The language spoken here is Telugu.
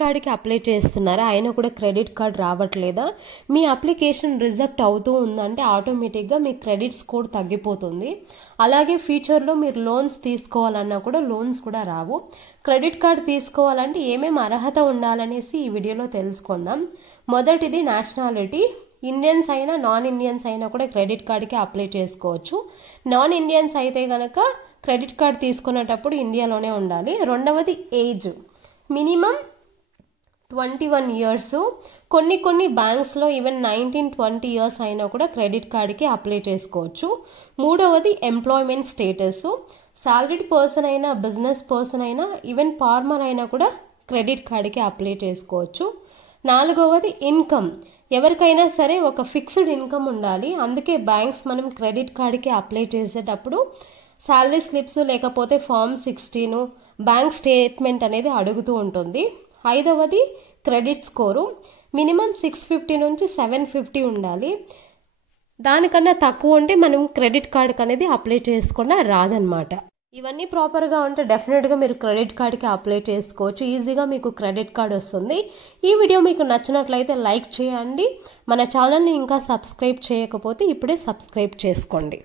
కార్డ్కి అప్లై చేస్తున్నారా, అయినా కూడా క్రెడిట్ కార్డ్ రావట్లేదా, మీ అప్లికేషన్ రిజెక్ట్ అవుతూ ఉందంటే ఆటోమేటిక్గా మీ క్రెడిట్ స్కోర్ తగ్గిపోతుంది. అలాగే ఫ్యూచర్లో మీరు లోన్స్ తీసుకోవాలన్నా కూడా లోన్స్ కూడా రావు. క్రెడిట్ కార్డ్ తీసుకోవాలంటే ఏమేమి అర్హత ఉండాలనేసి ఈ వీడియోలో తెలుసుకుందాం. మొదటిది నేషనాలిటీ. ఇండియన్స్ అయినా నాన్ ఇండియన్స్ అయినా కూడా క్రెడిట్ కార్డ్కి అప్లై చేసుకోవచ్చు. నాన్ ఇండియన్స్ అయితే కనుక క్రెడిట్ కార్డ్ తీసుకునేటప్పుడు ఇండియాలోనే ఉండాలి. రెండవది ఏజ్, మినిమం 21 ఇయర్స్. కొన్ని బ్యాంక్స్లో ఈవెన్ 19-20 ఇయర్స్ అయినా కూడా క్రెడిట్ కార్డ్కి అప్లై చేసుకోవచ్చు. మూడవది ఎంప్లాయ్మెంట్ స్టేటస్. సాలరీడ్ పర్సన్ అయినా బిజినెస్ పర్సన్ అయినా ఈవెన్ ఫార్మర్ అయినా కూడా క్రెడిట్ కార్డ్కి అప్లై చేసుకోవచ్చు. నాలుగవది ఇన్కమ్. ఎవరికైనా సరే ఒక ఫిక్స్డ్ ఇన్కమ్ ఉండాలి. అందుకే బ్యాంక్స్ మనం క్రెడిట్ కార్డ్కి అప్లై చేసేటప్పుడు శాలరీ స్లిప్స్ లేకపోతే ఫామ్ 16 బ్యాంక్ స్టేట్మెంట్ అనేది అడుగుతూ ఉంటుంది. ఐదవది క్రెడిట్ స్కోరు. మినిమం 650 నుంచి 750 ఉండాలి. దానికన్నా తక్కువ ఉంటే మనం క్రెడిట్ కార్డ్కి అనేది అప్లై చేసుకున్నా రాదనమాట. ఇవన్నీ ప్రాపర్గా ఉంటే డెఫినెట్గా మీరు క్రెడిట్ కార్డ్కి అప్లై చేసుకోవచ్చు. ఈజీగా మీకు క్రెడిట్ కార్డ్ వస్తుంది. ఈ వీడియో మీకు నచ్చినట్లయితే లైక్ చేయండి. మన ఛానల్ని ఇంకా సబ్స్క్రైబ్ చేయకపోతే ఇప్పుడే సబ్స్క్రైబ్ చేసుకోండి.